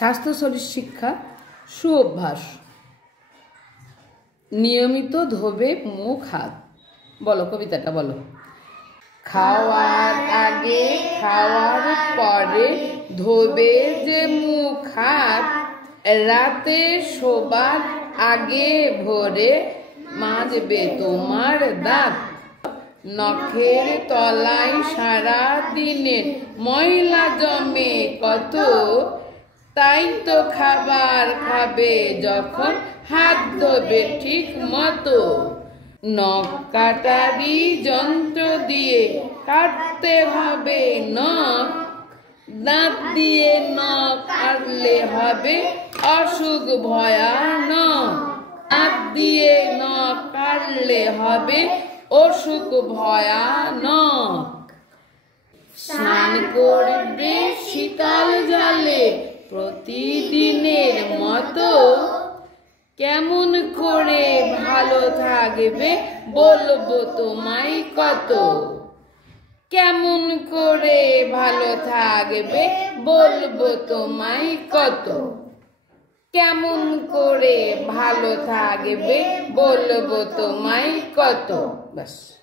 স্বাস্থ্য শরীর শিক্ষা সুঅভ্যাস। নিয়মিত ধোবে মুখ হাত। বলো কবিতাটা বলো। খাওয়ার আগে খাওয়ার পরে ধোবে যে মুখ হাত, রাতে শোবার আগে ভোরে মাজবে তোমার দাঁত। নখের তলায় সারা দিনের ময়লা জমে কত, তাই তো খাবার খাবে যখন হাত ধোবে ঠিক মতো। নখ কাটারি যন্ত্র দিয়ে কাটতে হবে নখ, দাঁত দিয়ে নখ কাটলে হবে অসুখ ভয়ানক। দাঁত দিয়ে নখ কাটলে হবে অসুখ ভয়ানক। স্নান করবে শীতল জলে প্রতিদিনের মতো, কেমন করে ভালো থাকবে বলবো তোমায় কত। কেমন করে ভালো থাকবে বলবো তোমায় কত। কেমন করে ভালো থাকবে বলবো তোমায় কত। ব্যাস।